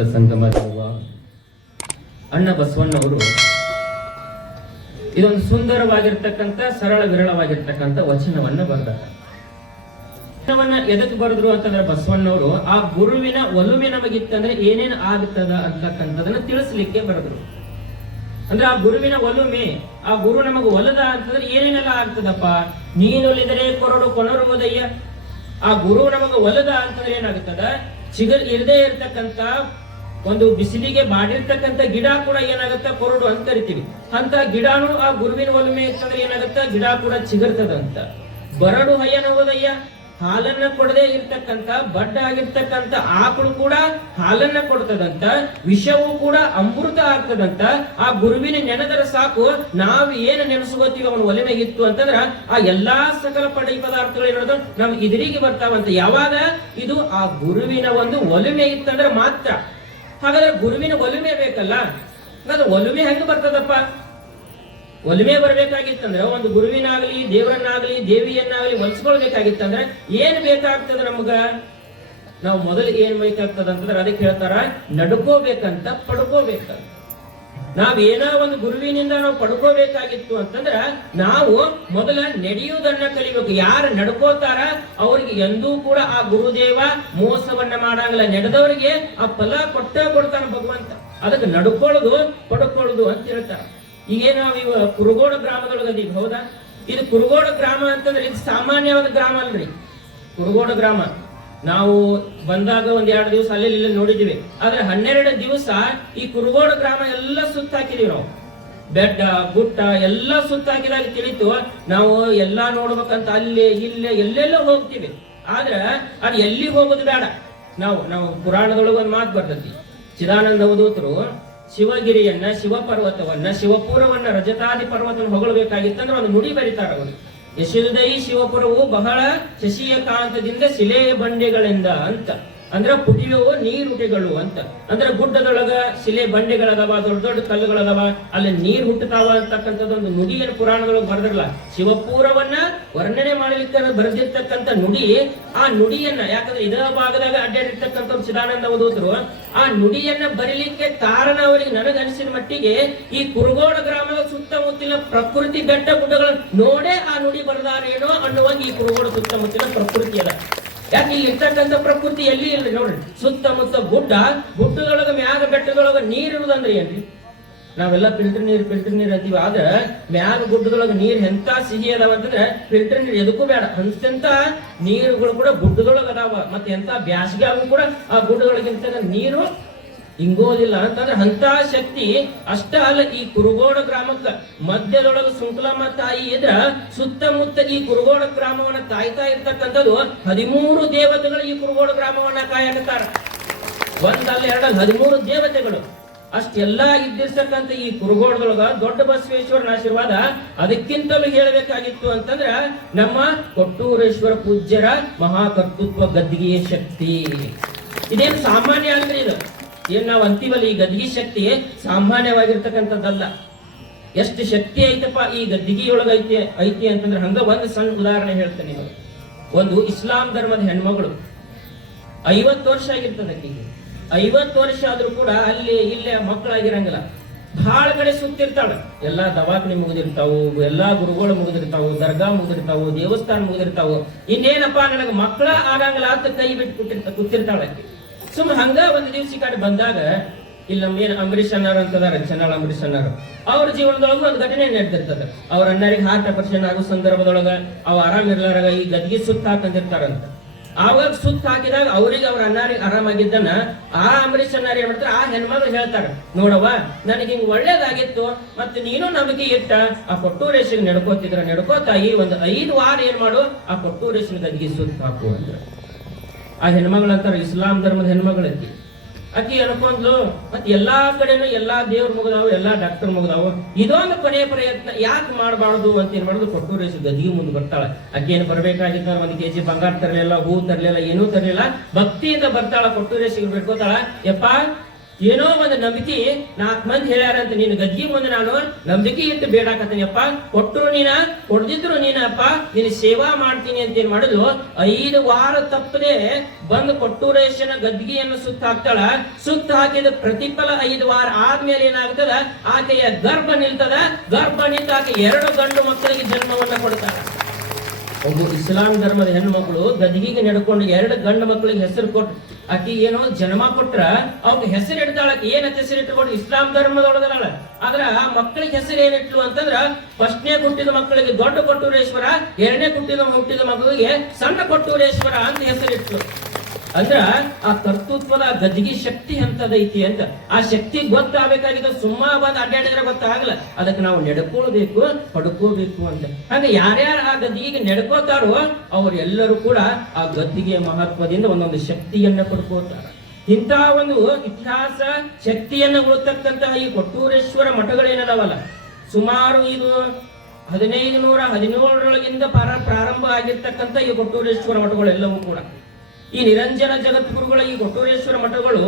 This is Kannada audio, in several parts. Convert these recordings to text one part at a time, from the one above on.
ಸಂಗಮದಲ್ಲಿರುವ ಅಣ್ಣ ಬಸವಣ್ಣವರು ಇದೊಂದು ಸುಂದರವಾಗಿರ್ತಕ್ಕಂಥ ಸರಳ ವಿರಳವಾಗಿರ್ತಕ್ಕಂಥ ವಚನವನ್ನ ಬರೆದಾರ. ವಚನವನ್ನ ಎದಕ್ಕೆ ಬರೆದ್ರು ಅಂತಂದ್ರೆ ಬಸವಣ್ಣವರು ಆ ಗುರುವಿನ ಒಲುಮೆ ನಮಗಿತ್ತಂದ್ರೆ ಏನೇನು ಆಗುತ್ತದ ಅಂತಕ್ಕಂಥದನ್ನ ತಿಳಿಸ್ಲಿಕ್ಕೆ ಬರೆದ್ರು. ಅಂದ್ರೆ ಆ ಗುರುವಿನ ಒಲುಮೆ, ಆ ಗುರು ನಮಗ ಒಲದ ಅಂತಂದ್ರೆ ಏನೇನೆಲ್ಲ ಆಗ್ತದಪ್ಪ, ನೀನೊಲಿದರೆ ಕೊರಡು ಕೊನರುವುದಯ್ಯ. ಆ ಗುರು ನಮಗ ಒಲದ ಅಂತಂದ್ರೆ ಏನಾಗುತ್ತದ, ಚಿಗರ್ ಇರದೇ ಇರ್ತಕ್ಕಂಥ ಒಂದು ಬಿಸಿಲಿಗೆ ಬಾಡಿರ್ತಕ್ಕಂಥ ಗಿಡ ಕೂಡ ಏನಾಗತ್ತ, ಕೊರಡು ಅಂತ ಕರಿತೀವಿ. ಅಂತ ಗಿಡಾನು ಆ ಗುರುವಿನ ಒಲುಮೆ ಇರ್ತಂದ್ರೆ ಏನಾಗತ್ತ, ಗಿಡ ಕೂಡ ಚಿಗರ್ತದಂತ. ಬರಡು ಹಯ್ಯನೋದಯ್ಯ, ಹಾಲನ್ನ ಕೊಡದೆ ಇರ್ತಕ್ಕಂಥ ಬಡ್ಡ ಆಗಿರ್ತಕ್ಕಂಥ ಆಕಳು ಕೂಡ ಹಾಲನ್ನ ಕೊಡ್ತದಂತ. ವಿಷವೂ ಕೂಡ ಅಮೃತ ಆಗ್ತದಂತ. ಆ ಗುರುವಿನ ನೆನೆದರೆ ಸಾಕು, ನಾವು ಏನು ನೆನೆಸ್ಕೋತೀವಿ ಅವನ ಒಲಿಮೆ ಇತ್ತು ಅಂತಂದ್ರ ಆ ಎಲ್ಲಾ ಸಕಲ ಪಡಿ ಪದಾರ್ಥಗಳು ಏನಾದ್ರು ನಮ್ಗೆ ಎದುರಿಗೆ ಬರ್ತಾವಂತ. ಯಾವಾಗ ಇದು ಆ ಗುರುವಿನ ಒಂದು ಒಲಿಮೆ ಇತ್ತಂದ್ರೆ ಮಾತ್ರ. ಹಾಗಾದ್ರೆ ಗುರುವಿನ ಒಲಿಮೆ ಬೇಕಲ್ಲ, ಹಾಗಾದ್ರೆ ಒಲಿಮೆ ಹೆಂಗ ಬರ್ತದಪ್ಪ? ಒಲಿಮೆ ಬರ್ಬೇಕಾಗಿತ್ತಂದ್ರೆ ಒಂದು ಗುರುವಿನಾಗ್ಲಿ ದೇವರನ್ನಾಗ್ಲಿ ದೇವಿಯನ್ನಾಗ್ಲಿ ಒಲಿಸ್ಕೊಳ್ಬೇಕಾಗಿತ್ತಂದ್ರೆ ಏನ್ ಬೇಕಾಗ್ತದ ನಮ್ಗ? ನಾವು ಮೊದಲು ಏನ್ ಬೇಕಾಗ್ತದ ಅಂತಂದ್ರೆ ಅದಕ್ಕೆ ಹೇಳ್ತಾರ, ನಡ್ಕೋಬೇಕಂತ ಪಡ್ಕೋಬೇಕಂತ. ನಾವೇನೋ ಒಂದು ಗುರುವಿನಿಂದ ನಾವು ಪಡ್ಕೋಬೇಕಾಗಿತ್ತು ಅಂತಂದ್ರ ನಾವು ಮೊದಲ ನಡೆಯುವುದನ್ನ ಕಲಿಬೇಕು. ಯಾರು ನಡ್ಕೋತಾರ ಅವ್ರಿಗೆ ಎಂದೂ ಕೂಡ ಆ ಗುರುದೇವ ಮೋಸವನ್ನ ಮಾಡಂಗಿಲ್ಲ. ನಡೆದವರಿಗೆ ಆ ಫಲ ಕೊಡ್ತಾನ ಭಗವಂತ. ಅದಕ್ಕೆ ನಡ್ಕೊಳ್ಳೋದು ಪಡ್ಕೊಳ್ಳೋದು ಅಂತ ಹೇಳ್ತಾರ. ಈಗೇನು ನಾವು ಇವ ಕುರುಗೋಡ ಗ್ರಾಮದೊಳಗದೀವಿ, ಹೌದಾ? ಇದು ಕುರುಗೋಡ ಗ್ರಾಮ ಅಂತಂದ್ರೆ ಇದು ಸಾಮಾನ್ಯವಾದ ಗ್ರಾಮ ಅಲ್ರಿ. ಕುರುಗೋಡ ಗ್ರಾಮ ನಾವು ಬಂದಾಗ ಒಂದ್ 2 ದಿವಸ ಅಲ್ಲಿ ನೋಡಿದೀವಿ. ಆದ್ರೆ 12 ದಿವಸ ಈ ಕುರುಗೋಡ ಗ್ರಾಮ ಎಲ್ಲ ಸುತ್ತಾಕಿದೀವಿ ನಾವು. ಬೆಟ್ಟ ಗುಟ್ಟ ಎಲ್ಲ ಸುತ್ತಾಕಿದಾಗ ತಿಳಿತು ನಾವು ಎಲ್ಲಾ ನೋಡ್ಬೇಕಂತ ಅಲ್ಲಿ ಇಲ್ಲೇ ಎಲ್ಲೆಲ್ಲೋ ಹೋಗ್ತೀವಿ. ಆದ್ರೆ ಅದು ಎಲ್ಲಿ ಹೋಗೋದು ಬೇಡ. ನಾವು ಪುರಾಣದೊಳಗೆ ಒಂದು ಮಾತು ಬರ್ತೈತಿ. ಚಿದಾನಂದ ಅವಧೂತರು ಶಿವಗಿರಿಯನ್ನ, ಶಿವಪರ್ವತವನ್ನ, ಶಿವಪುರವನ್ನ, ರಜತಾದಿ ಪರ್ವತವನ್ನು ಹೊಗಳಬೇಕಾಗಿತ್ತಂದ್ರೆ ಒಂದು ನುಡಿ ಬರೀತಾರ ಅವರು. ಯಶೋದೈ ಶಿವಪುರವು ಬಹಳ ಶಶಿಯ ಕಾಂತದಿಂದ ಶಿಲೆಯ ಬಂಡೆಗಳಿಂದ ಅಂತ. ಅಂದ್ರ ಪುಟಿಯುವ ನೀರುಟಿಗಳು ಅಂತ. ಅಂದ್ರೆ ಗುಡ್ಡದೊಳಗ ಶಿಲೆ ಬಂಡೆಗಳದವ, ದೊಡ್ಡ ದೊಡ್ಡ ಕಲ್ಲುಗಳದವ, ಅಲ್ಲಿ ನೀರ್ ಹುಟ್ಟತಾವ ಅಂತಕ್ಕಂಥದ್ದೊಂದು ನುಡಿಯನ್ನು ಪುರಾಣದೊಳಗೆ ಬರೆದಿರಲ್ಲ. ಶಿವಪುರವನ್ನ ವರ್ಣನೆ ಮಾಡಲಿಕ್ಕೆ ಬರೆದಿರ್ತಕ್ಕಂಥ ನುಡಿ. ಆ ನುಡಿಯನ್ನ ಯಾಕಂದ್ರೆ ಇದರ ಭಾಗದಾಗ ಅಡ್ಡಾಡಿರ್ತಕ್ಕಂಥ ಚಿದಾನಂದ ಅವಧೂತರು ಆ ನುಡಿಯನ್ನ ಬರೀಲಿಕ್ಕೆ ಕಾರಣ ಅವರಿಗೆ ನನಗನ್ಸಿದ ಮಟ್ಟಿಗೆ ಈ ಕುರುಗೋಡ ಗ್ರಾಮದ ಸುತ್ತಮುತ್ತಲಿನ ಪ್ರಕೃತಿ ಬೆಟ್ಟ ಗುಡ್ಡಗಳನ್ನು ನೋಡೇ ಆ ನುಡಿ ಬರೆದಾರೇನೋ ಅನ್ನುವಾಗ ಈ ಕುರುಗೋಡ ಸುತ್ತಮುತ್ತಲಿನ ಪ್ರಕೃತಿ ಅದ. ಯಾಕೆ ಇಲ್ಲಿ ಇರ್ತಕ್ಕಂಥ ಪ್ರಕೃತಿ ಎಲ್ಲಿ ಇಲ್ರಿ ನೋಡ್ರಿ. ಸುತ್ತಮುತ್ತ ಗುಡ್ಡದೊಳಗ ಮ್ಯಾಗ ಬೆಟ್ಟದೊಳಗ ನೀರ್ ಇರುದಂದ್ರೆ ಏನ್ರಿ? ನಾವೆಲ್ಲ ಫಿಲ್ಟರ್ ನೀರ್ ಅಂತೀವಿ. ಆದ್ರೆ ಮ್ಯಾಗ ಗುಡ್ಡದೊಳಗ ನೀರ್ ಎಂತ ಸಿಹಿ ಅದಾವ ಅಂತಂದ್ರೆ ಫಿಲ್ಟರ್ ನೀರ್ ಎದಕ್ಕೂ ಬೇಡ. ಅಂತ ನೀರುಗಳು ಕೂಡ ಗುಡ್ಡದೊಳಗ ಅದಾವ. ಮತ್ತೆ ಎಂತ ಬ್ಯಾಸಿಗೆ ಆಗೂ ಕೂಡ ಆ ಗುಡ್ಡದೊಳಗಿಂತ ನೀರು ಹಿಂಗೋದಿಲ್ಲ ಅಂತಂದ್ರೆ ಅಂತ ಶಕ್ತಿ ಅಷ್ಟ ಅಲ್ಲ. ಈ ಕುರುಗೋಡ ಗ್ರಾಮಕ್ಕ ಮಧ್ಯದೊಳಗ ಸುಂಕಲಮ್ಮ ತಾಯಿ ಇದ್ರ ಸುತ್ತಮುತ್ತ ಈ ಕುರುಗೋಡ ಗ್ರಾಮವನ್ನ ಕಾಯ್ತಾ ಇರ್ತಕ್ಕಂಥದ್ದು 13 ದೇವತೆಗಳು ಈ ಕುರುಗೋಡ ಗ್ರಾಮವನ್ನ ಕಾಯಕತ್ತಾರ. ಒಂದಲ್ಲ ಎರಡಲ್ಲ 13 ದೇವತೆಗಳು ಅಷ್ಟೆಲ್ಲಾ ಇದ್ದಿರ್ತಕ್ಕಂಥ ಈ ಕುರುಗೋಡದೊಳಗ ದೊಡ್ಡ ಬಸವೇಶ್ವರನ ಆಶೀರ್ವಾದ ಅದಕ್ಕಿಂತಲೂ ಹೇಳಬೇಕಾಗಿತ್ತು ಅಂತಂದ್ರ ನಮ್ಮ ಕೊಟ್ಟೂರೇಶ್ವರ ಪೂಜ್ಯರ ಮಹಾಕರ್ತೃತ್ವ ಗದ್ದಿಗೆಯ ಶಕ್ತಿ. ಇದೇನು ಸಾಮಾನ್ಯ ಅಂದ್ರೆ ಇದು ಏನ್ ನಾವು ಅಂತೀವಲ್ಲ, ಈ ಗದ್ದಿಗೆ ಶಕ್ತಿ ಸಾಮಾನ್ಯವಾಗಿರ್ತಕ್ಕಂಥದ್ದಲ್ಲ. ಎಷ್ಟು ಶಕ್ತಿ ಐತಪ್ಪ ಈ ಗದ್ದಿಗೆಯೊಳಗ ಐತಿ ಅಂತಂದ್ರೆ ಹಂಗ ಒಂದು ಸಣ್ಣ ಉದಾಹರಣೆ ಹೇಳ್ತೇನೆ. ಒಂದು ಇಸ್ಲಾಂ ಧರ್ಮದ ಹೆಣ್ಮಗಳು 50 ವರ್ಷ ಆಗಿರ್ತದ. ಆಕೆಗೆ 50 ವರ್ಷ ಆದ್ರೂ ಕೂಡ ಅಲ್ಲಿ ಇಲ್ಲೇ ಮಕ್ಕಳಾಗಿರಂಗಿಲ್ಲ. ಬಹಳ ಕಡೆ ಸುತ್ತಿರ್ತಾಳ. ಎಲ್ಲಾ ದವಾಖಾನೆ ಮುಗಿದಿರ್ತಾವು, ಎಲ್ಲಾ ಗುರುಗಳು ಮುಗಿದಿರ್ತಾವು, ದರ್ಗಾ ಮುಗಿದಿರ್ತಾವು, ದೇವಸ್ಥಾನ ಮುಗಿದಿರ್ತಾವು. ಇನ್ನೇನಪ್ಪಾ ನನಗೆ ಮಕ್ಕಳ ಆಗಂಗಿಲ್ಲ ಅಂತ ಕೈ ಬಿಟ್ಟು ಕೂತಿರ್ತಾಳ. ಸುಮ್ಮನೆ ಹಂಗ ಒಂದು ದಿವ್ಸ ಈ ಕಡೆ ಬಂದಾಗ ಇಲ್ಲಿ ನಮ್ಗೇನ್ ಅಂಬರೀಷ್ ಅನ್ನಾರ ಅಂತದಾರ, ಚೆನ್ನಾಳ ಅಂಬರೀಷ್ ಅನ್ನಾರ, ಅವ್ರ ಜೀವನದೊಳಗ ಒಂದು ಘಟನೆ ನಡೆದಿರ್ತದ. ಅವ್ರ ಅಣ್ಣರಿಗೆ ಹಾರ್ಟ್ ಆಪರೇಷನ್ ಆಗೋ ಸಂದರ್ಭದೊಳಗ ಅವ್ ಆರಾಮ್ ಇರ್ಲಾರಾಗ ಈ ಗದ್ದಿಗೆ ಸುತ್ತ ಹಾಕಂದಿರ್ತಾರಂತ. ಆವಾಗ ಸುತ್ತ ಹಾಕಿದಾಗ ಅವ್ರಿಗೆ ಅವ್ರ ಅಣ್ಣಾರಿಗೆ ಆರಾಮಾಗಿದ್ದನ್ನ ಆ ಅಂಬರೀಷ್ ಅನ್ನಾರ ಏನ್ ಮಾಡ್ತಾರೆ, ಆ ಹೆಣ್ಮಗಳು ಹೇಳ್ತಾರ, ನೋಡವ್ವ ನನಗೆ ಹಿಂಗ್ ಒಳ್ಳೇದಾಗಿತ್ತು, ಮತ್ತೆ ನೀನು ನಂಬಿಕೆ ಇಟ್ಟ ಆ ಕೊಟ್ಟೂರೇಶಿಗೆ ನಡ್ಕೋತಾಯಿ ಒಂದು 5 ವಾರ ಏನ್ ಮಾಡು, ಆ ಕೊಟ್ಟೂರೇಶಿನ ಗದ್ದಿಗೆ ಸುತ್ತ ಹಾಕು ಅಂದ್ರ. ಆ ಹೆಣ್ಮಗಳಂತಾರ ಇಸ್ಲಾಂ ಧರ್ಮದ ಹೆಣ್ಮಗಳಂತಿ. ಆಕಿ ಅನ್ಕೊಂಡ್ಲು ಮತ್ತೆ ಎಲ್ಲಾ ಕಡೆನೂ ಎಲ್ಲಾ ದೇವ್ರ ಮುಗಿದಾವು, ಎಲ್ಲಾ ಡಾಕ್ಟರ್ ಮುಗಿದಾವು, ಇದೊಂದು ಕೊನೆಯ ಪ್ರಯತ್ನ ಯಾಕೆ ಮಾಡಬಾರ್ದು ಅಂತ ಏನ್ ಮಾಡುದು, ಕೊಟ್ಟೂರೇಶ್ ಗದಿಗೆ ಮುಂದೆ ಬರ್ತಾಳ. ಆಕಿ ಏನು ಬರ್ಬೇಕಾಗಿದ್ದ 1 kg ಬಂಗಾರ ತರಲಿಲ್ಲ, ಹೂ ತರಲಿಲ್ಲ, ಏನೂ ತರಲಿಲ್ಲ. ಭಕ್ತಿಯಿಂದ ಬರ್ತಾಳ, ಕೊಟ್ಟೂರೇಶಿಗೆ ಬಿಟ್ಕೋತಾಳ. ಯಪ್ಪ ಏನೋ ಒಂದು ನಂಬಿಕೆ 4 ಮಂದಿ ಹೇಳ್ಯಾರ ಅಂತ ನಿನ್ನ ಗದ್ಗಿ ಮುಂದೆ ನಾನು ನಂಬಿಕೆ ಇಟ್ಟು ಬೇಡಾಕತ್ತೀನಿಯಪ್ಪ, ಕೊಟ್ಟರು ನೀನ ಕೊಡ್ದಿದ್ರು ನೀನಪ್ಪ, ನಿನ್ನ ಸೇವಾ ಮಾಡ್ತೀನಿ ಅಂತ ಏನ್ ಮಾಡಿದ್ಲು, 5 ವಾರ ತಪ್ಪದೆ ಬಂದು ಕೊಟ್ಟೂರೇಶನ ಗದ್ಗಿಯನ್ನು ಸುತ್ತ ಹಾಕ್ತಾಳ. ಸುತ್ತ ಹಾಕಿದ ಪ್ರತಿಫಲ 5 ವಾರ ಆದ್ಮೇಲೆ ಏನಾಗ್ತದ, ಆಕೆಯ ಗರ್ಭ ನಿಲ್ತದ. ಗರ್ಭ ನಿಂತ ಆಕೆ 2 ಗಂಡು ಮಕ್ಕಳಿಗೆ ಜನ್ಮವನ್ನ ಕೊಡ್ತಾಳ. ಒಬ್ಬ ಇಸ್ಲಾಂ ಧರ್ಮದ ಹೆಣ್ಣು ಮಕ್ಕಳು ಗದ್ಗಿಗೆ ನಡ್ಕೊಂಡು 2 ಗಂಡು ಮಕ್ಕಳಿಗೆ ಹೆಸರು ಕೊಟ್ಟು ಆಕಿ ಏನೋ ಜನ್ಮ ಕೊಟ್ರ ಅವ್ರಿಗೆ ಹೆಸರು ಇಡ್ತಾಳ. ಏನಂತ ಹೆಸರು ಇಟ್ಕೊಂಡು ಇಸ್ಲಾಂ ಧರ್ಮದೊಳಗದಾಳ. ಆದ್ರ ಆ ಮಕ್ಕಳಿಗೆ ಹೆಸರು ಏನಿಟ್ಲು ಅಂತಂದ್ರ, ಫಸ್ಟ್ನೇ ಹುಟ್ಟಿದ ಮಕ್ಕಳಿಗೆ ದೊಡ್ಡ ಕೊಟ್ಟೂರೇಶ್ವರ, 2ನೇ ಹುಟ್ಟಿದ ಮಕ್ಕಳಿಗೆ ಸಣ್ಣ ಕೊಟ್ಟೂರೇಶ್ವರ ಅಂತ ಹೆಸರಿಟ್ಲು. ಅಂದ್ರ ಆ ಕರ್ತೃತ್ವದ ಗದ್ಗಿ ಶಕ್ತಿ ಎಂತದೈತಿ ಅಂತ. ಆ ಶಕ್ತಿ ಗೊತ್ತಾಗಬೇಕಾಗಿದ್ದು ಸುಮ್ಮ ಬಂದ್ ಅಡ್ಡಾಡಿದ್ರೆ ಗೊತ್ತಾಗಲ್ಲ, ಅದಕ್ಕೆ ನಾವು ನಡ್ಕೊಳ್ಬೇಕು, ಪಡ್ಕೋಬೇಕು ಅಂತ. ಹಾಗೆ ಯಾರ್ಯಾರು ಆ ಗದ್ದಿಗೆ ನಡ್ಕೋತಾರೋ ಅವರೆಲ್ಲರೂ ಕೂಡ ಆ ಗದ್ದಿಗೆ ಮಹತ್ವದಿಂದ ಒಂದೊಂದು ಶಕ್ತಿಯನ್ನ ಪಡ್ಕೋತಾರ. ಇಂಥ ಒಂದು ಇತಿಹಾಸ ಶಕ್ತಿಯನ್ನ ಉಳಿತಕ್ಕಂತಹ ಈ ಕೊಟ್ಟೂರೇಶ್ವರ ಮಠಗಳೇನದಾವಲ್ಲ, ಸುಮಾರು ಇದು 1517ರೊಳಗಿಂದ ಪ್ರಾರಂಭ ಆಗಿರ್ತಕ್ಕಂಥ ಈ ಕೊಟ್ಟೂರೇಶ್ವರ ಮಠಗಳೆಲ್ಲವೂ ಕೂಡ ಈ ನಿರಂಜನ ಜಗದ್ಗುರುಗಳ ಈ ಕೊಟ್ಟೂರೇಶ್ವರ ಮಠಗಳು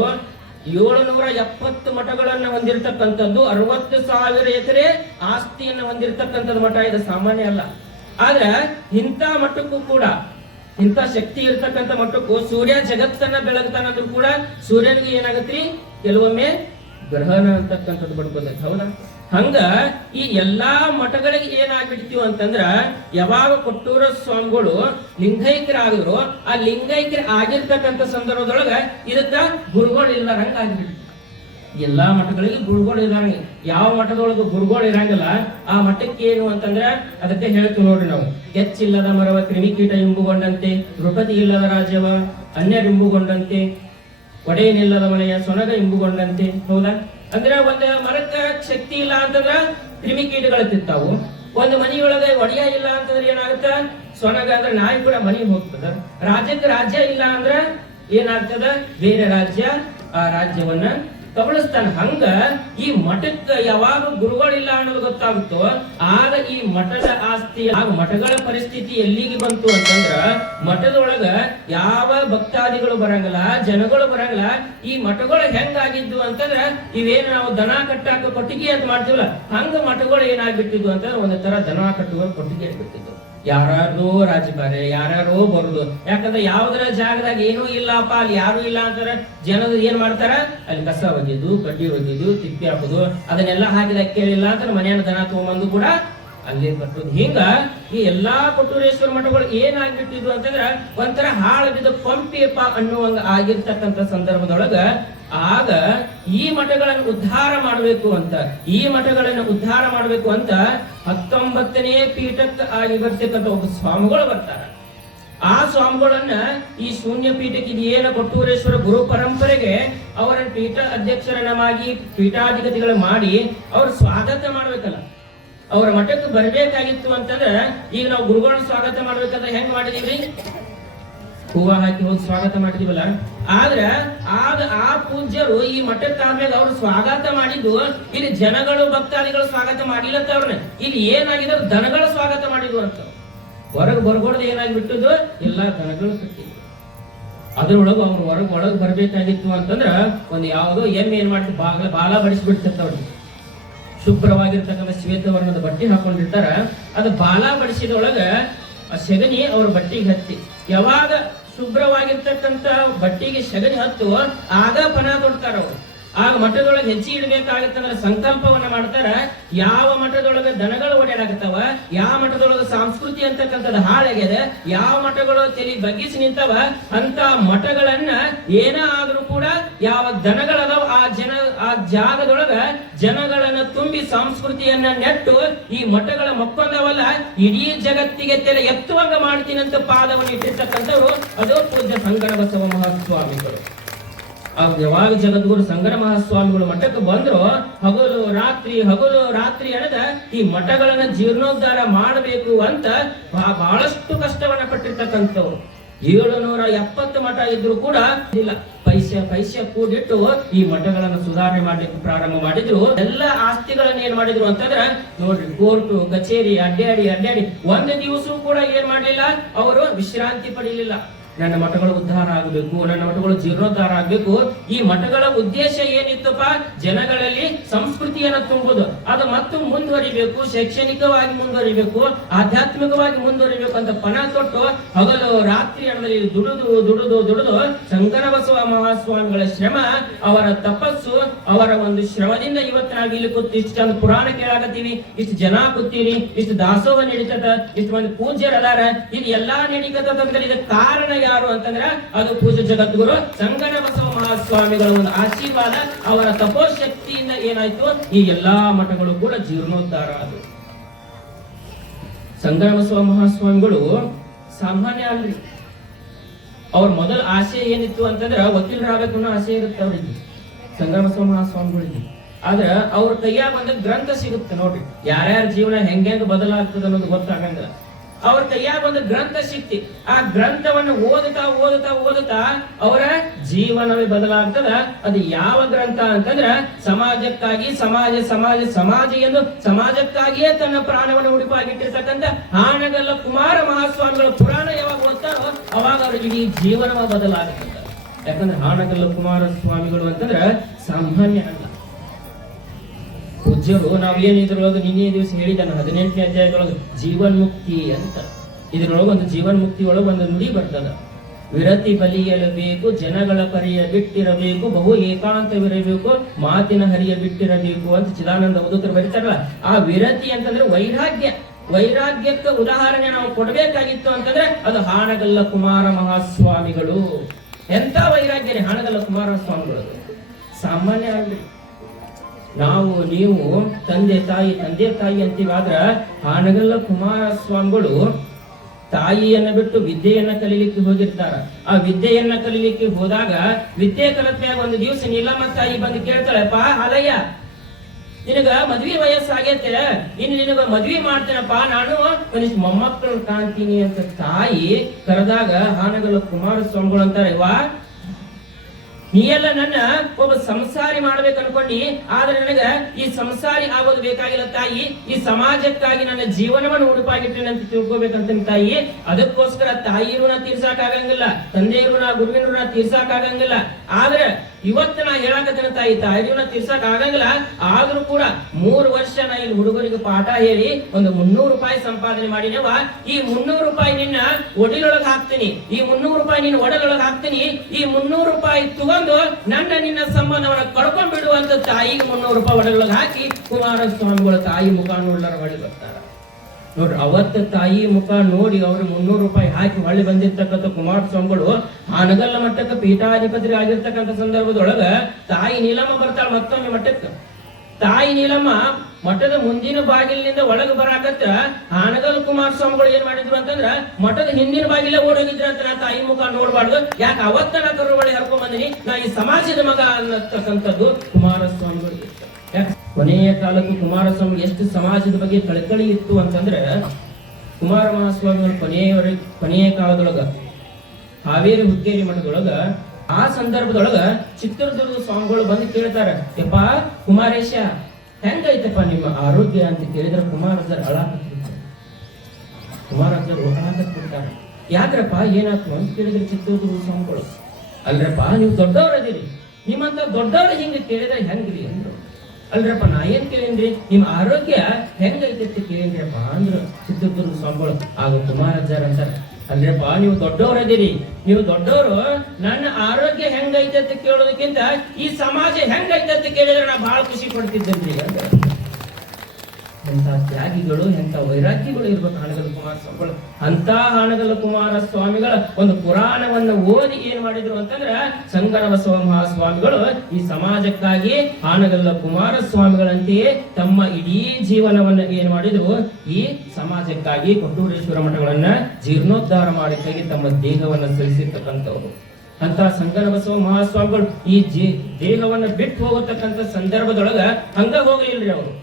770 ಮಠಗಳನ್ನ ಹೊಂದಿರತಕ್ಕಂಥದ್ದು, 60,000 ಎಕರೆ ಆಸ್ತಿಯನ್ನು ಹೊಂದಿರತಕ್ಕಂಥದ್ದು ಮಠ. ಇದು ಸಾಮಾನ್ಯ ಅಲ್ಲ. ಆದ್ರೆ ಇಂಥ ಮಠಕ್ಕೂ ಕೂಡ, ಇಂಥ ಶಕ್ತಿ ಇರ್ತಕ್ಕಂಥ ಮಠಕ್ಕೂ ಸೂರ್ಯ ಜಗತ್ತನ್ನ ಬೆಳಗ್ತಾನಂದ್ರೂ ಕೂಡ ಸೂರ್ಯನಿಗೆ ಏನಾಗತ್ರಿ, ಕೆಲವೊಮ್ಮೆ ಗ್ರಹಣ ಅಂತಕ್ಕಂಥದ್ದು ಬಡ್ಕೋತೈತಿ. ಹೌದಾ? ಹಂಗ ಈ ಎಲ್ಲಾ ಮಠಗಳಿಗೆ ಏನಾಗ್ಬಿಡ್ತೀವಿ ಅಂತಂದ್ರ, ಯಾವಾಗ ಕೊಟ್ಟೂರ ಸ್ವಾಮಿಗಳು ಲಿಂಗೈಕ್ಯರಾಗಿದ್ರು, ಆ ಲಿಂಗೈಕ್ಯರ ಆಗಿರ್ತಕ್ಕಂಥ ಸಂದರ್ಭದೊಳಗ ಇದಕ್ಕ ಗುರುಗಳು ಇಲ್ಲಾರಂಗ ಆಗ್ಬಿಡ್ತು. ಎಲ್ಲಾ ಮಠಗಳಿಗೆ ಗುರುಗಳು ಇರಂಗ. ಯಾವ ಮಠದೊಳಗ ಗುರುಗಳು ಇರಂಗಿಲ್ಲ ಆ ಮಠಕ್ಕೆ ಏನು ಅಂತಂದ್ರ, ಅದಕ್ಕೆ ಹೇಳ್ತೀವಿ ನೋಡ್ರಿ ನಾವು, ಕೆಚ್ಚಿಲ್ಲದ ಮರವ ಕ್ರಿಮಿಕೀಟ ಇಂಬುಗೊಂಡಂತೆ, ನೃಪತಿ ಇಲ್ಲದ ರಾಜ್ಯವ ಅನ್ಯರಿಂಬುಗೊಂಡಂತೆ, ಒಡೆಯನಿಲ್ಲದ ಮನೆಯ ಸೊನಗ ಇಂಬುಗೊಂಡಂತೆ. ಹೌದಾ? ಅಂದ್ರೆ ಒಂದು ಮರಕ್ಕ ಶಕ್ತಿ ಇಲ್ಲ ಅಂತಂದ್ರ ಕ್ರಿಮಿಕೀಟಗಳು ತಿಂತಾವು. ಒಂದು ಮನಿಯೊಳಗೆ ಒಡೆಯ ಇಲ್ಲ ಅಂತಂದ್ರೆ ಏನಾಗುತ್ತ, ಸೊನಗ ಅಂದ್ರೆ ನಾಯಿ ಕೂಡ ಮನಿ ಹೋಗ್ತದ. ರಾಜ್ಯಕ್ಕೆ ರಾಜ್ಯ ಇಲ್ಲ ಅಂದ್ರ ಏನಾಗ್ತದ, ಬೇರೆ ರಾಜ್ಯ ಆ ರಾಜ್ಯವನ್ನ ಕಬಳಿಸ್ತಾನ. ಹಂಗ ಈ ಮಠಕ್ಕ ಯಾವಾಗ ಗುರುಗಳಿಲ್ಲ ಅನ್ನೋದು ಗೊತ್ತಾಗುತ್ತೋ ಆಗ ಈ ಮಠದ ಆಸ್ತಿ, ಆಗ ಮಠಗಳ ಪರಿಸ್ಥಿತಿ ಎಲ್ಲಿಗೆ ಬಂತು ಅಂತಂದ್ರ, ಮಠದೊಳಗ ಯಾವ ಭಕ್ತಾದಿಗಳು ಬರಂಗಿಲ್ಲ, ಜನಗಳು ಬರಂಗಿಲ್ಲ. ಈ ಮಠಗಳು ಹೆಂಗಾಗಿದ್ದು ಅಂತಂದ್ರ, ಇವೇನು ನಾವು ದನ ಕಟ್ಟಾಕ ಕೊಟ್ಟಿಗೆ ಅಂತ ಮಾಡ್ತೀವಲ್ಲ, ಹಂಗ ಮಠಗಳು ಏನಾಗ್ಬಿಟ್ಟಿದ್ವು ಅಂತಂದ್ರೆ ಒಂದು ತರ ದನ ಕಟ್ಟುವ ಕೊಟ್ಟಿಗೆ ಆಗ್ಬಿಟ್ಟಿದ್ವು. ಯಾರೋ ರಾಜಕಾರಣ, ಯಾರ್ಯಾರೋ ಬರುದು. ಯಾಕಂದ್ರೆ ಯಾವ್ದರ ಜಾಗದಾಗ ಏನೂ ಇಲ್ಲಪ್ಪ, ಅಲ್ಲಿ ಯಾರು ಇಲ್ಲ ಅಂತಾರ ಜನರು ಏನ್ ಮಾಡ್ತಾರ, ಅಲ್ಲಿ ಕಸ ಒಗೆದು, ಕಡ್ಡಿ ಒಗೆದು, ತಿಪ್ಪಿ ಹಾಕುದು, ಅದನ್ನೆಲ್ಲ ಹಾಕಿದ ಕೇಳಿಲ್ಲ ಅಂತ ಮನೆಯ ದನ ತಗೊಂಬಂದು ಕೂಡ ಅಲ್ಲೇ ಕಟ್ಟುದು. ಹಿಂಗ ಈ ಎಲ್ಲಾ ಕೊಟ್ಟೂರೇಶ್ವರ ಮಠಗಳು ಏನಾಗ್ಬಿಟ್ಟಿದ್ವು ಅಂತಂದ್ರ ಒಂಥರ ಹಾಳು ಬಿದ್ದ ಪಂಪಿಯಪ್ಪ ಅನ್ನುವಂಗ ಆಗಿರ್ತಕ್ಕಂಥ ಸಂದರ್ಭದೊಳಗ ಆಗ ಈ ಮಠಗಳನ್ನು ಉದ್ಧಾರ ಮಾಡಬೇಕು ಅಂತ, ಈ ಮಠಗಳನ್ನು ಉದ್ಧಾರ ಮಾಡಬೇಕು ಅಂತ 19ನೇ ಪೀಠಕ್ಕೆ ಆಗಿ ಬರ್ತಕ್ಕಂಥ ಒಬ್ಬ ಸ್ವಾಮಿಗಳು ಬರ್ತಾರ. ಆ ಸ್ವಾಮಿಗಳನ್ನ ಈ ಶೂನ್ಯ ಪೀಠಕ್ಕೆ ಏನ ಕೊಟ್ಟೂರೇಶ್ವರ ಗುರು ಪರಂಪರೆಗೆ ಅವರ ಪೀಠ ಅಧ್ಯಕ್ಷರನ್ನಾಗಿ ಪೀಠಾಧಿಪತಿಗಳು ಮಾಡಿ ಅವ್ರ ಸ್ವಾಗತ ಮಾಡ್ಬೇಕಲ್ಲ. ಅವರ ಮಠಕ್ಕೆ ಬರ್ಬೇಕಾಗಿತ್ತು ಅಂತಂದ್ರೆ, ಈಗ ನಾವು ಗುರುಗಳನ್ನ ಸ್ವಾಗತ ಮಾಡ್ಬೇಕಂದ್ರೆ ಹೆಂಗ್ ಮಾಡಿದೀವಿ, ಹೂವ ಹಾಕಿ ಹೋಗಿ ಸ್ವಾಗತ ಮಾಡಿದೀವಲ್ಲ. ಆದ್ರ ಆಗ ಆ ಪೂಜ್ಯರು ಈ ಮಠಕ್ಕೆ ಆದ್ಮೇಲೆ ಅವ್ರು ಸ್ವಾಗತ ಮಾಡಿದ್ದು, ಇಲ್ಲಿ ಜನಗಳು ಭಕ್ತಾದಿಗಳು ಸ್ವಾಗತ ಮಾಡಿಲ್ಲತ್ತ ಅವ್ರನ್ನ, ಇಲ್ಲಿ ಏನಾಗಿದೆ ದನಗಳು ಸ್ವಾಗತ ಮಾಡಿದ್ವು ಅಂತ. ಹೊರಗೆ ಬರ್ಗೊಡ್ದು ಏನಾಗ್ಬಿಟ್ಟದ್ದು, ಎಲ್ಲಾ ದನಗಳು ಕಟ್ಟಿದ್ವು. ಅದ್ರೊಳಗ ಅವ್ರು ಒಳಗ್ ಬರ್ಬೇಕಾಗಿತ್ತು ಅಂತಂದ್ರ ಒಂದ್ ಯಾವ್ದೋ ಎಮ್ಮೆ ಏನ್ ಮಾಡ್ತೀವಿ, ಬಾಲ ಬಡಿಸ್ಬಿಡ್ತಿರ್ತ ಅವ್ರಿಗೆ. ಶುಭ್ರವಾಗಿರ್ತಕ್ಕಂಥ ಶ್ವೇತವರ್ಣದ ಬಟ್ಟೆ ಹಾಕೊಂಡಿರ್ತಾರ. ಅದು ಬಾಲ ಬಡಿಸಿದೊಳಗ ಆ ಸೆಗಣಿ ಅವ್ರ ಬಟ್ಟೆಗೆ ಹತ್ತಿ, ಯಾವಾಗ ಶುಭ್ರವಾಗಿರ್ತಕ್ಕಂಥ ಬಟ್ಟೆಗೆ ಸೆಗಣಿ ಹತ್ತು ಆಗ ಪನ ತೊಡ್ತಾರ ಅವ್ರು. ಆಗ ಮಠದೊಳಗೆ ಹೆಚ್ಚಿ ಇಡ್ಬೇಕಾಗತ್ತಂದ್ರೆ ಸಂಕಲ್ಪವನ್ನ ಮಾಡ್ತಾರ. ಯಾವ ಮಠದೊಳಗ ದನಗಳು ಓಡಾಡಕತ್ತಾವ, ಯಾವ ಮಠದೊಳಗ ಸಂಸ್ಕೃತಿ ಅಂತಕ್ಕಂಥದ್ದು ಹಾಳಾಗ್ಯದ, ಯಾವ ಮಠಗಳು ತಲೆ ಬಗ್ಗಿಸಿ ನಿಂತವ ಅಂತ ಮಠಗಳನ್ನ ಏನಾದ್ರೂ ಕೂಡ ಯಾವ ದನಗಳದಾವ ಆ ಜಾಗದೊಳಗ ಜನಗಳನ್ನ ತುಂಬಿ ಸಂಸ್ಕೃತಿಯನ್ನ ನೆಟ್ಟು ಈ ಮಠಗಳ ಮಕ್ಕೊಂದವಲ್ಲ ಇಡೀ ಜಗತ್ತಿಗೆ ತೆಲೆ ಎತ್ತುವಂಗ ಮಾಡ್ತೀನಿ ಅಂತ ಪಾದವನ್ನು ಇಟ್ಟಿರ್ತಕ್ಕಂಥವ್ರು ಅದು ಪೂಜ್ಯ ಸಂಗನ ಬಸವ ಮಹಾಸ್ವಾಮಿಗಳು. ಯಾವಾಗ ಜಗದ್ಗುರು ಸಂಗನ ಮಹಾಸ್ವಾಮಿಗಳು ಮಠಕ್ಕೆ ಬಂದ್ರು, ಹಗಲು ರಾತ್ರಿ ಅನ್ನದ ಈ ಮಠಗಳನ್ನ ಜೀರ್ಣೋದ್ಧಾರ ಮಾಡಬೇಕು ಅಂತ ಬಹಳಷ್ಟು ಕಷ್ಟವನ್ನ ಪಟ್ಟಿರ್ತಕ್ಕಂಥವ್ರು. 770 ಮಠ ಇದ್ರು ಕೂಡ ಇಲ್ಲ, ಪೈಸೆ ಕೂಡಿಟ್ಟು ಈ ಮಠಗಳನ್ನು ಸುಧಾರಣೆ ಮಾಡ್ಲಿಕ್ಕೆ ಪ್ರಾರಂಭ ಮಾಡಿದ್ರು. ಎಲ್ಲ ಆಸ್ತಿಗಳನ್ನ ಏನ್ ಮಾಡಿದ್ರು ಅಂತಂದ್ರ ನೋಡ್ರಿ, ಕೋರ್ಟು ಕಚೇರಿ ಅಡ್ಡಾಡಿ ಒಂದು ದಿವಸ ಕೂಡ ಏನ್ ಮಾಡ್ಲಿಲ್ಲ, ಅವರು ವಿಶ್ರಾಂತಿ ಪಡಿಲಿಲ್ಲ. ನನ್ನ ಮಠಗಳು ಉದ್ಧಾರ ಆಗಬೇಕು, ನನ್ನ ಮಠಗಳು ಜೀರ್ಣೋದ್ಧಾರ ಆಗಬೇಕು. ಈ ಮಠಗಳ ಉದ್ದೇಶ ಏನಿತ್ತಪ್ಪ? ಜನಗಳಲ್ಲಿ ಸಂಸ್ಕೃತಿಯನ್ನು ತುಂಬುದು, ಅದು ಮತ್ತು ಮುಂದುವರಿಬೇಕು, ಶೈಕ್ಷಣಿಕವಾಗಿ ಮುಂದುವರಿಬೇಕು, ಆಧ್ಯಾತ್ಮಿಕವಾಗಿ ಮುಂದುವರಿಬೇಕು ಅಂತ ಪಣ ತೊಟ್ಟು ಹಗಲು ರಾತ್ರಿ ಹಣದಲ್ಲಿ ದುಡಿದು ಶಂಕರಬಸವ ಮಹಾಸ್ವಾಮಿಗಳ ಶ್ರಮ, ಅವರ ತಪಸ್ಸು, ಅವರ ಒಂದು ಶ್ರಮದಿಂದ ಇವತ್ತು ನಾವು ಇಲ್ಲಿ ಕೂತು ಇಷ್ಟು ಚಂದ ಪುರಾಣ ಕೇಳಾಕತ್ತೀವಿ, ಇಷ್ಟು ಜನ ಕೂತೀರಿ, ಇಷ್ಟು ದಾಸೋಹ ನಡೀತದ, ಇಷ್ಟು ಮಂದಿ ಪೂಜ್ಯರದಾರ. ಇದು ಎಲ್ಲಾ ನಡೀಕತ್ತಂದ್ರೆ ಇದಕ್ಕೆ ಕಾರಣ ಯಾರು ಅಂತಂದ್ರ ಅದು ಪೂಜ್ಯ ಜಗದ್ಗುರು ಶಂಕರಬಸವ ಮಹಾಸ್ವಾಮಿಗಳ ಒಂದು ಆಶೀರ್ವಾದ, ಅವರ ತಪೋಶಕ್ತಿಯಿಂದ ಏನಾಯ್ತು, ಈ ಎಲ್ಲಾ ಮಠಗಳು ಕೂಡ ಜೀರ್ಣೋದ್ಧಾರ ಆದವು. ಶಂಕರಬಸವ ಮಹಾಸ್ವಾಮಿಗಳು ಸಾಮಾನ್ಯ ಅಲ್ರಿ. ಅವ್ರ ಮೊದಲ ಆಸೆ ಏನಿತ್ತು ಅಂತಂದ್ರ ವಕೀಲರಾಗಬೇಕು ಅನ್ನೋ ಆಸೆ ಇರುತ್ತೆ ಅವ್ರಿಗೆ, ಶಂಕರಬಸವ ಮಹಾಸ್ವಾಮಿಗಳಿಗೆ. ಆದ್ರ ಅವ್ರ ಕೈಯಾಗ ಒಂದು ಗ್ರಂಥ ಸಿಗುತ್ತೆ ನೋಡ್ರಿ, ಯಾರ್ಯಾರ ಜೀವನ ಹೆಂಗ್ ಬದಲಾಗ್ತದ ಅನ್ನೋದು ಗೊತ್ತಾಗಂಗಿಲ್ಲ. ಅವ್ರ ಕೈಯಾಗ ಒಂದು ಗ್ರಂಥ ಸಿಕ್ತಿ, ಆ ಗ್ರಂಥವನ್ನು ಓದುತ್ತಾ ಅವರ ಜೀವನವೇ ಬದಲಾಗ್ತದ. ಅದು ಯಾವ ಗ್ರಂಥ ಅಂತಂದ್ರ ಸಮಾಜಕ್ಕಾಗಿ ಸಮಾಜ ಎಂದು ಸಮಾಜಕ್ಕಾಗಿಯೇ ತನ್ನ ಪ್ರಾಣವನ್ನು ಉಡುಪಾಗಿಟ್ಟಿರ್ತಕ್ಕಂಥ ಹಾನಗಲ್ಲ ಕುಮಾರ ಮಹಾಸ್ವಾಮಿಗಳ ಪುರಾಣ ಯಾವಾಗ ಓದ್ತಾರೋ ಅವಾಗ ಅವ್ರಿಗೆ ಇಡೀ ಜೀವನ ಬದಲಾಗ್ತದ. ಯಾಕಂದ್ರೆ ಹಾನಗಲ್ಲ ಕುಮಾರ ಸ್ವಾಮಿಗಳು ಅಂತಂದ್ರ ಸಾಮಾನ್ಯ ಅಲ್ಲ. ಪೂಜ್ಯರು ನಾವು ಏನ್ ಇದ್ರೊಳಗೆ ನಿನ್ನೆ ದಿವಸ ಹೇಳಿದಾನ 18ನೇ ಅಧ್ಯಾಯದೊಳಗೆ ಜೀವನ್ಮುಕ್ತಿ ಅಂತ, ಇದ್ರೊಳಗೆ ಒಂದು ಜೀವನ್ಮುಕ್ತಿ ಒಳಗೆ ಒಂದು ನುಡಿ ಬರ್ತದ. ವಿರತಿ ಬಲಿಯಲಬೇಕು, ಜನಗಳ ಪರಿಯ ಬಿಟ್ಟಿರಬೇಕು, ಬಹು ಏಕಾಂತವಿರಬೇಕು, ಮಾತಿನ ಹರಿಯ ಬಿಟ್ಟಿರಬೇಕು ಅಂತ ಚಿದಾನಂದ ಅವಧೂತರು ಬರೀತಾರಲ್ಲ. ಆ ವಿರತಿ ಅಂತಂದ್ರೆ ವೈರಾಗ್ಯಕ್ಕೆ ಉದಾಹರಣೆ ನಾವು ಕೊಡ್ಬೇಕಾಗಿತ್ತು ಅಂತಂದ್ರೆ ಅದು ಹಾನಗಲ್ಲ ಕುಮಾರ ಮಹಾಸ್ವಾಮಿಗಳು. ಎಂತ ವೈರಾಗ್ಯ ಹಾನಗಲ್ಲ ಕುಮಾರ ಸ್ವಾಮಿಗಳು, ಸಾಮಾನ್ಯ ಆಗ್ಲಿ. ನಾವು ನೀವು ತಂದೆ ತಾಯಿ ಅಂತೀವಿ, ಆದ್ರ ಹಾನಗಲ್ಲ ಕುಮಾರ ಸ್ವಾಮಿಗಳು ತಾಯಿಯನ್ನ ಬಿಟ್ಟು ವಿದ್ಯೆಯನ್ನ ಕಲೀಲಿಕ್ಕೆ ಹೋಗಿರ್ತಾರ. ಆ ವಿದ್ಯೆಯನ್ನ ಕಲೀಲಿಕ್ಕೆ ಹೋದಾಗ ವಿದ್ಯೆ ಕಲಿತ್ಮ್ಯಾಗ ಒಂದು ದಿವಸ ನೀಲಮ್ಮ ತಾಯಿ ಬಂದು ಕೇಳ್ತಾಳಪ್ಪ, ಹಾಲಯ್ಯ ನಿನಗ ಮದ್ವಿ ವಯಸ್ಸಾಗೈತೆ, ಇನ್ನು ನಿನಗ ಮದ್ವಿ ಮಾಡ್ತೇನಪ್ಪ, ನಾನು ಒಂದಿಷ್ಟು ಮೊಮ್ಮಕ್ಕಳು ಕಾಣ್ತೀನಿ ಅಂತ ತಾಯಿ ಕರೆದಾಗ ಹಾನಗಲ್ಲ ಕುಮಾರ ಸ್ವಾಮಿಗಳು ಅಂತಾರೆ, ವಾ ನೀ ಎಲ್ಲ ನನ್ನ ಒಬ್ಬ ಸಂಸಾರಿ ಮಾಡ್ಬೇಕು ಅನ್ಕೊಂಡಿ, ಆದ್ರೆ ನನಗ ಈ ಸಂಸಾರಿ ಆಗೋದು ಬೇಕಾಗಿಲ್ಲ ತಾಯಿ, ಈ ಸಮಾಜಕ್ಕಾಗಿ ನನ್ನ ಜೀವನವನ್ನು ಉಡುಪಾಗಿಟ್ಟೇನೆ ಅಂತ ತಿಳ್ಕೊಬೇಕಂತ ತಾಯಿ. ಅದಕ್ಕೋಸ್ಕರ ತಾಯಿ ಋಣ ತೀರ್ಸಾಕಾಗಂಗಿಲ್ಲ, ತಂದೆ ಋಣ ಗುರುವಿನ ಋಣ ತೀರ್ಸಾಕಾಗಂಗಿಲ್ಲ. ಆದ್ರೆ ಇವತ್ತು ನಾ ಹೇಳಕತ್ತೇನೆ ತಾಯಿ ಋಣ ತೀರ್ಸಕ್ ಆಗಂಗಿಲ್ಲ. ಆದ್ರೂ ಕೂಡ 3 ವರ್ಷ ನಾ ಇಲ್ಲಿ ಹುಡುಗರಿಗೆ ಪಾಠ ಹೇಳಿ ಒಂದು 300 ರೂಪಾಯಿ ಸಂಪಾದನೆ ಮಾಡಿನವ. ಈ 300 ರೂಪಾಯಿ ನಿನ್ನ ಒಡಿಲೊಳಗೆ ಹಾಕ್ತೀನಿ, ಈ 300 ರೂಪಾಯಿ ನಿನ್ನ ಒಡಲೊಳಗೆ ಹಾಕ್ತೀನಿ, ಈ 300 ರೂಪಾಯಿ ತಗೊಂಡು ನಿನ್ನ ಸಂಬಂಧವನ್ನ ಕಡ್ಕೊಂಡ್ ಬಿಡುವಂತ ತಾಯಿಗೆ 300 ರೂಪಾಯಿ ಒಡಲೊಳಗೆ ಹಾಕಿ ಕುಮಾರಸ್ವಾಮಿಗಳು ತಾಯಿ ಮುಖ ನೋಡ್ಲಾರ ಹೊಳ್ಳಿ ಬರ್ತಾರ ನೋಡ್ರಿ. ಅವತ್ತ ತಾಯಿ ಮುಖ ನೋಡಿ ಅವ್ರು 300 ರೂಪಾಯಿ ಹಾಕಿ ಹೊಳ್ಳಿ ಬಂದಿರ್ತಕ್ಕಂಥ ಕುಮಾರಸ್ವಾಮಿಗಳು ಹಾನಗಲ್ಲ ಮಟ್ಟಕ್ಕೆ ಪೀಠಾಧಿಪತಿ ಆಗಿರ್ತಕ್ಕಂಥ ಸಂದರ್ಭದೊಳಗ ತಾಯಿ ನೀಲಮ್ಮ ಬರ್ತಾಳ ಮತ್ತೊಮ್ಮೆ ಮಠಕ್ಕೆ. ತಾಯಿ ನೀಲಮ್ಮ ಮಠದ ಮುಂದಿನ ಬಾಗಿಲಿನಿಂದ ಒಳಗೆ ಬರಾಕತ್ತ ಹಾನಗಲ್ ಕುಮಾರಸ್ವಾಮಿಗಳು ಏನ್ ಮಾಡಿದ್ರು ಅಂತಂದ್ರ ಮಠದ ಹಿಂದಿನ ಬಾಗಿಲೇ ಓಡೋಗಿದ್ರ ಅಂತ. ನಾ ತಾಯಿ ಮುಖ ನೋಡ್ಬಾರ್ದು, ಯಾಕೆ ಅವತ್ತ ನಾ ಕರುವಳಿ ಹರ್ಕೊಂಡ್ ಬಂದಿನಿ, ನಾ ಈ ಸಮಾಜದ ಮಗ ಅನ್ನತಕ್ಕಂಥದ್ದು ಕುಮಾರಸ್ವಾಮಿಗಳು. ಕೊನೆಯ ಕಾಲಕ್ಕೂ ಕುಮಾರಸ್ವಾಮಿ ಎಷ್ಟು ಸಮಾಜದ ಬಗ್ಗೆ ಕಳಕಳಿ ಇತ್ತು ಅಂತಂದ್ರೆ, ಕುಮಾರ ಮಹಾಸ್ವಾಮಿಗಳು ಕೊನೆಯ ಕಾಲದೊಳಗ ಹಾವೇರಿ ಹುಕ್ಕೇರಿ ಮಠದೊಳಗ ಆ ಸಂದರ್ಭದೊಳಗ ಚಿತ್ರದುರ್ಗ ಸ್ವಾಮಿಗಳು ಬಂದು ಕೇಳ್ತಾರ, ಯಪ್ಪ ಕುಮಾರೇಶ ಹೆಂಗೈತಪ್ಪ ನಿಮ್ಮ ಆರೋಗ್ಯ ಅಂತ ಕೇಳಿದ್ರೆ ಕುಮಾರಜ್ಜರ್ ಅಳಾಕತ್ಬಿಡ್ತಾರೆ. ಯಾಕ್ರಪ್ಪ ಏನಾಯ್ತು ಅಂತ ಕೇಳಿದ್ರೆ ಚಿತ್ರದುರ್ಗ ಸ್ವಾಮಿಗಳು, ಅಲ್ರಪ್ಪ ನೀವು ದೊಡ್ಡವರದಿರಿ, ನಿಮ್ಮಂತ ದೊಡ್ಡವ್ರ ಹಿಂಗ ಕೇಳಿದ್ರೆ ಹೆಂಗ್ರಿ ಅಂದ್ರು. ಅಲ್ರಪ್ಪ ನಾ ಏನ್ ಕೇಳೇನ್ರಿ, ನಿಮ್ ಆರೋಗ್ಯ ಹೆಂಗೈತೆ ಕೇಳೇನ್ರಿಪ್ಪ ಅಂದ್ರು ಚಿತ್ರದುರ್ಗ ಸ್ವಾಮಿಗಳು. ಆಗ ಕುಮಾರಜ್ಜರ್ ಅಂತಾರ, ಅಲ್ರಪ್ಪ ನೀವು ದೊಡ್ಡವರದಿರಿ, ನೀವು ದೊಡ್ಡವರು ನನ್ನ ಆರೋಗ್ಯ ಹೆಂಗೈತೆ ಅಂತ ಕೇಳೋದಕ್ಕಿಂತ ಈ ಸಮಾಜ ಹೆಂಗೈತೆ ಅಂತ ಕೇಳಿದ್ರೆ ನಾ ಬಹಳ ಖುಷಿ ಪಡ್ತಿದ್ದೇನ್ರಿ ಅಂತ. ಎಂತ ತ್ಯಾಗಿಗಳು, ಎಂತ ವೈರಾಗ್ಯಗಳು ಇರ್ಬೇಕು ಹಾನಗಲ್ಲ ಕುಮಾರ ಸ್ವಾಮಿಗಳು. ಅಂತ ಹಾನಗಲ್ಲ ಕುಮಾರ ಸ್ವಾಮಿಗಳ ಒಂದು ಪುರಾಣವನ್ನು ಓದಿ ಏನ್ ಮಾಡಿದ್ರು ಅಂತಂದ್ರ ಶಂಕರಬಸವ ಮಹಾಸ್ವಾಮಿಗಳು ಈ ಸಮಾಜಕ್ಕಾಗಿ ಹಾನಗಲ್ಲ ಕುಮಾರ ಸ್ವಾಮಿಗಳಂತೆಯೇ ತಮ್ಮ ಇಡೀ ಜೀವನವನ್ನ ಏನ್ ಮಾಡಿದ್ರು, ಈ ಸಮಾಜಕ್ಕಾಗಿ ಕೊಟ್ಟೂರೇಶ್ವರ ಮಠಗಳನ್ನ ಜೀರ್ಣೋದ್ಧಾರ ಮಾಡಿದ್ದಾಗಿ ತಮ್ಮ ದೇಹವನ್ನ ಸಲ್ಲಿಸಿರ್ತಕ್ಕಂಥವ್ರು. ಅಂತ ಶಂಕರಬಸವ ಮಹಾಸ್ವಾಮಿಗಳು ಈ ದೇಹವನ್ನ ಬಿಟ್ಟು ಹೋಗತಕ್ಕಂಥ ಸಂದರ್ಭದೊಳಗ ಹಂಗ ಹೋಗ್ಲಿಲ್ರಿ ಅವರು.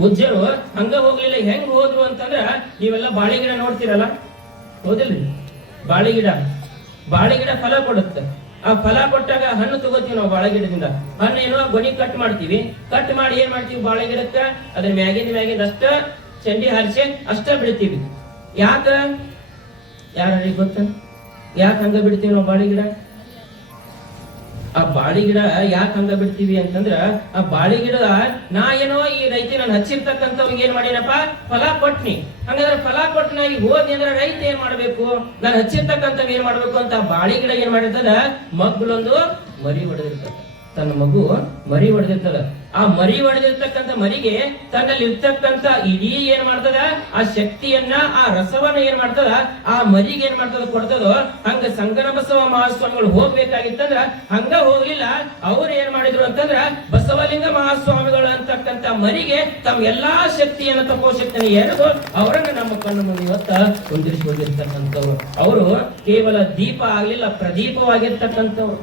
ಪೂಜ್ಯರು ಹಂಗ ಹೋಗ್ಲಿಲ್ಲ. ಹೆಂಗ್ ಹೋದ್ರು ಅಂತಂದ್ರ ನೀವೆಲ್ಲ ಬಾಳೆ ಗಿಡ ನೋಡ್ತಿರಲ್ಲ, ಹೌದಿಲ್ರಿ? ಬಾಳೆ ಗಿಡ ಫಲ ಕೊಡುತ್ತೆ. ಆ ಫಲ ಕೊಟ್ಟಾಗ ಹಣ್ಣು ತಗೋತೀವಿ ನಾವು ಬಾಳೆ ಗಿಡದಿಂದ. ಹಣ್ಣು ಏನೋ ಗೊನಿ ಕಟ್ ಮಾಡ್ತೀವಿ, ಕಟ್ ಮಾಡಿ ಏನ್ ಮಾಡ್ತೀವಿ, ಬಾಳೆ ಗಿಡಕ್ಕ ಅದ್ರ ಮ್ಯಾಗಿಂದ ಅಷ್ಟ ಚಂಡಿ ಹರಿಸಿ ಅಷ್ಟ ಬಿಡ್ತೀವಿ. ಯಾಕ? ಯಾರಿಗೆ ಗೊತ್ತ? ಯಾಕೆ ಹಂಗ ಬಿಡ್ತೀವಿ ನಾವು ಬಾಳಿ ಗಿಡ? ಆ ಬಾಳಿ ಗಿಡ ಯಾಕೆ ಹಂಗ ಬಿಡ್ತೀವಿ ಅಂತಂದ್ರ, ಆ ಬಾಳಿ ಗಿಡ ನಾ ಏನೋ ಈ ರೈತ ನಾನು ಹಚ್ಚಿರ್ತಕ್ಕಂಥವ್ರಿಗೆ ಏನ್ ಮಾಡಿನಪ್ಪ, ಫಲ ಕೊಟ್ನಿ. ಹಂಗಂದ್ರೆ ಫಲ ಕೊಟ್ಟನ ಈಗ ಹೋದ್ನಿ ಅಂದ್ರೆ ರೈತ ಏನ್ ಮಾಡ್ಬೇಕು, ನಾನು ಹಚ್ಚಿರ್ತಕ್ಕಂಥವ್ ಏನ್ ಮಾಡ್ಬೇಕು ಅಂತ ಬಾಳಿ ಗಿಡ ಏನ್ ಮಾಡಿರ್ತದ, ಮಗ್ಲೊಂದು ಮರಿ ಹೊಡೆದಿರ್ತದ. ತನ್ನ ಮಗು ಮರಿ ಹೊಡೆದಿರ್ತದ. ಆ ಮರಿ ಹೊಡೆದಿರ್ತಕ್ಕಂಥ ಮರಿಗೆ ತನ್ನಲ್ಲಿ ಇರ್ತಕ್ಕಂಥ ಇಡೀ ಏನ್ ಮಾಡ್ತದ, ಆ ಶಕ್ತಿಯನ್ನ, ಆ ರಸವನ್ನ ಏನ್ ಮಾಡ್ತದ, ಆ ಮರಿಗೆ ಏನ್ ಮಾಡ್ತದ, ಕೊಡ್ತದೋ. ಹಂಗ ಸಂಗನ ಬಸವ ಮಹಾಸ್ವಾಮಿಗಳು ಹೋಗ್ಬೇಕಾಗಿತ್ತಂದ್ರ ಹಂಗ ಹೋಗ್ಲಿಲ್ಲ. ಅವ್ರು ಏನ್ ಮಾಡಿದ್ರು ಅಂತಂದ್ರ, ಬಸವಲಿಂಗ ಮಹಾಸ್ವಾಮಿಗಳು ಅಂತಕ್ಕಂಥ ಮರಿಗೆ ತಮ್ಮ ಎಲ್ಲಾ ಶಕ್ತಿಯನ್ನ, ತಪೋಶಕ್ತಿಯನ್ನು ಎರೆದು ಅವರನ್ನ ನಮ್ಮ ಕಣ್ಣು ಮುಂದೆ ಇವತ್ತ ಕುಂದಿರಿಸಿ ಹೋಗಿರ್ತಕ್ಕಂಥವ್ರು. ಅವರು ಕೇವಲ ದೀಪ ಆಗ್ಲಿಲ್ಲ, ಪ್ರದೀಪವಾಗಿರ್ತಕ್ಕಂಥವ್ರು.